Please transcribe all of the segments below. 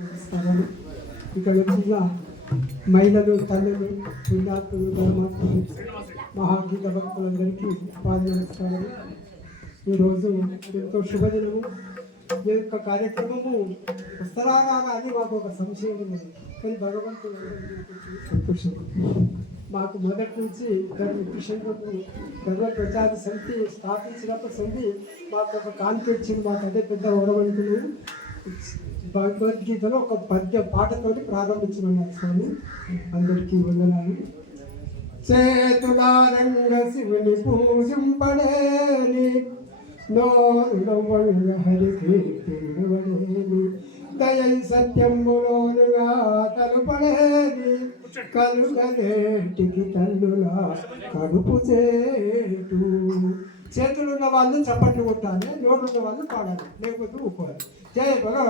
ఇక్కడ ఎక్కువగా మహిళలు తల్లులు పుణ్యాత్ములు ధర్మాత్ములు మహాగీత భక్తులందరికీ పాద నమస్కారం. ఈరోజు ఎంతో శుభదినము. ఈ యొక్క కార్యక్రమము వస్తరాగా అని మాకు ఒక సంశయం ఉంది కానీ భగవంతుడు సంతోషం. మాకు మొదటి నుంచి దాన్ని కృష్ణకు గర్వ ప్రచార సమితి స్థాపించినప్పటి సంధి మాకు ఒక కాన్ఫిడెన్స్ మాకు అదే పెద్ద ఓడవనుకున్నాను భగవద్గీతలో ఒక పద్య పాటతోటి ప్రారంభించమన్నారు స్వామి. అందరికీ వందనాలు. చేతులారంగ శివుని పూజింపడేని నోరుడవంగ హరి కీర్తిడేని దయై సత్యములోనుగా తలుపడేని కలుగలేటికి తల్లులా కడుపు చేటు. చేతులు ఉన్న వాళ్ళు చప్పట్లు కొట్టాలి నోట్లు ఉన్న వాళ్ళు పాడాలి లేకపోతే ఊపాలి జయ భగవ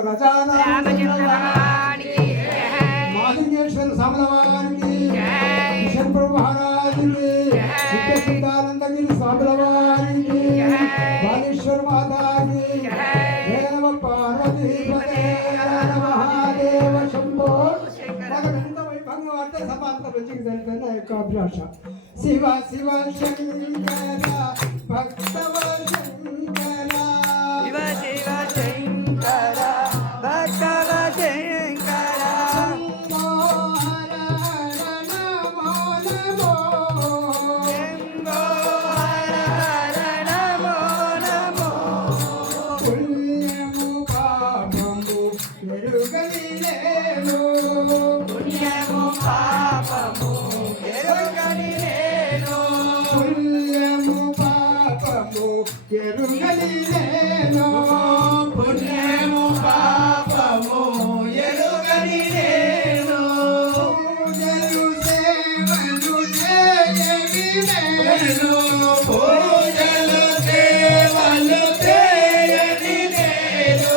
మాధుర్యేశ్వర సమలవారికి కిషన్ ప్రభు మహారాజుకి సిద్ధానందగిరి స్వాముల వారికి బాలేశ్వర మాతాకి జయ నమ పార్వతీ మహాదేవ శంభో నాకు ఎంత వైభవంగా అంటే సభ అంత మంచిగా జరిగిందని నా యొక్క అభిలాష. శివ శివ శంకర భక్తవ శంకర పుణ్యము పాపము ఎరుగని నేను నేను పూజలు సేవలు చేయని నేను